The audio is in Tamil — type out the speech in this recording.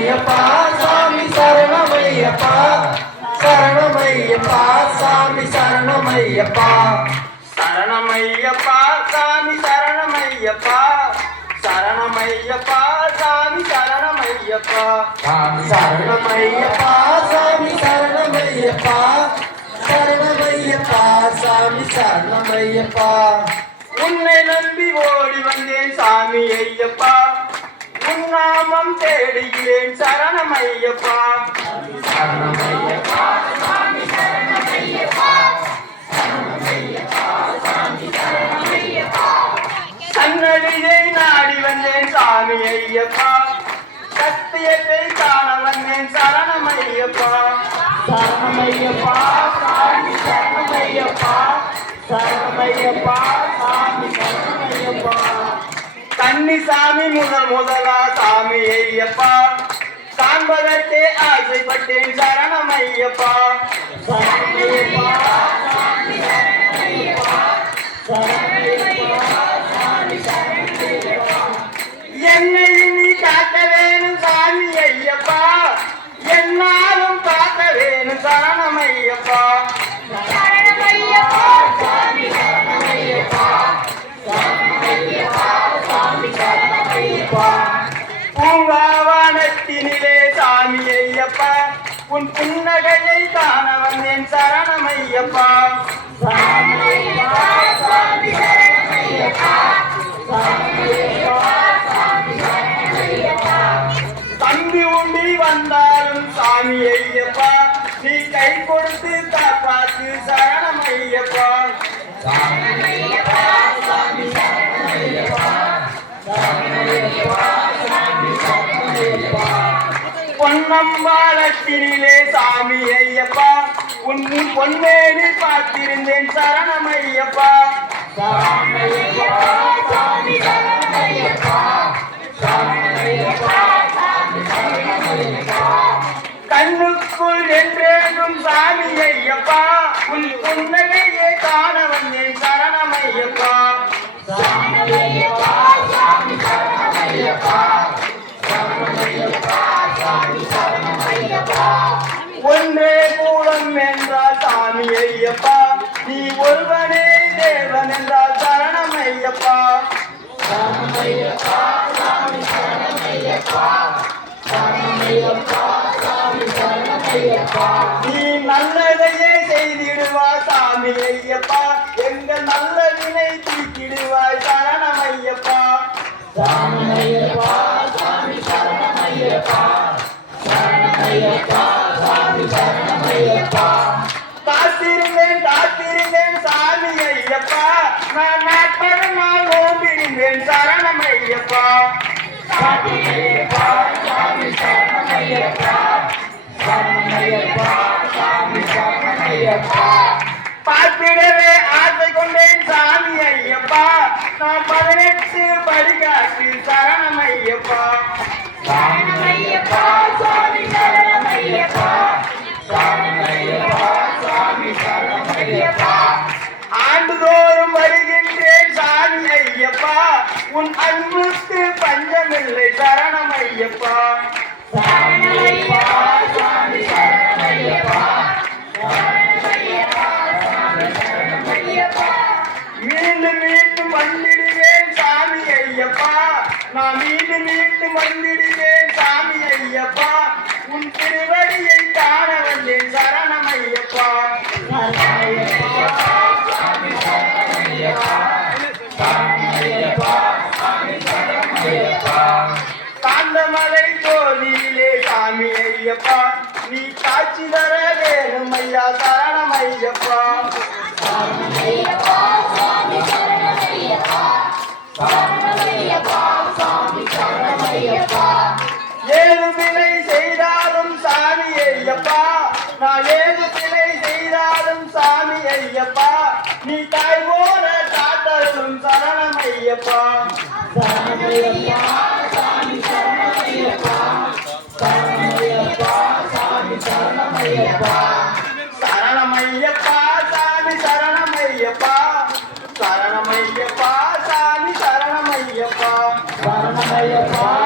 சரணமையப்பா சாமி சரணமையப்பா சரணமையப்பா சாமி சரணமையப்பா சரணமையப்பா சாமி சரணமையப்பா சரணமையப்பா சாமி சரணமையப்பா சாமி சரணமையப்பா சாமி சரணமையப்பா சரணமையப்பா சாமி சரணமையப்பா உன்னை நம்பி ஓடி வந்தேன் சாமி ஐயப்பா. சரணம் தேடுகிறேன் சரணமையப்பா சரணமையப்பா சன்னடியை நாடி வந்தேன் சாமி ஐயப்பா. சத்தியத்தை காண வந்தேன் சரணம் ஐயப்பா. சரணம் ஐயப்பா சாமி சரணம் ஐயப்பா. சரணம் ஐயப்பா சாமி சரணம் ஐயப்பா. கன்னிசாமி முதல் முதலா சாமி ஐயப்பா. காண்பதற்கே ஆசைப்பட்டேன் சரணமையப்பா சரணமையப்பா சாமி சரணமையப்பா என்னை நீ காக்க வேணும் சாமி ஐயப்பா. என்னாலும் காக்க வேணும் சரணம் ஐயப்பா. பூங்காவானத்தினிலே சாமி ஐயப்பா. உன் புன்னகையை தானவன் வந்தேன் சரணம் ஐயப்பா. சாமி தம்பி உண்டி வந்தாலும் சாமி ஐயப்பா. நீ கை கொடுத்து காப்பாத்து சரணம் ஐயப்பா. சாமி பொன்னம்பாளத்தினிலே சாமி ஐயப்பா. உன் பொன்மேனி பார்த்திருந்தேன் சாமி சரணமையப்பா கண்ணுக்குள் என்றேனும் சாமி ஐயப்பா. உன் புன்னகையை காண வந்தேன் நீ ஒருவனே தேவன் என்றால் சரணம் ஐயப்பா நீ நல்லதையே செய்திடுவா சாமி ஐயப்பா எங்கள் நல்லதினை தீக்கிடுவாய் சரணம் ஐயப்பா சாமி ஐயப்பா சாமி சரணம் ஐயப்பா சரணம் ஐயப்பா சாமி சரணம் ஐயப்பா காத்திருங்க நான் நாட்களும் நாள் நோம்பிருந்தேன் சரணமையப்பா சரணமையப்பா சாமி பார்த்திடவே ஆசை கொண்டேன் சாமி ஐயப்பா. நான் பதினெட்டு படிகாட்டி சரணம் ஐயப்பா. சரணம் ஐயப்பா. ஐயப்பா உன் அன்புக்கு பஞ்சமில்லை சரணம் ஐயப்பா. சரணமையப்பா சாமி சாமி ஐயப்பா நீ காட்சி தர வேணும் ஐயா சரணமையப்பா சரணமையப்பா சாமி செய்தாலும் சாமி ஐயப்பா நான் செய்தாலும் சாமி ஐயப்பா நீ சரணம் சரணமையப்பா சாமி சரணமையப்பா சரணமையப்பா சாமி சரணமையப்பா சரணமையப்பா சாமி சரணமையப்பா. சரணமையப்பா சாமி சரணமையப்பா. சரணமையப்பா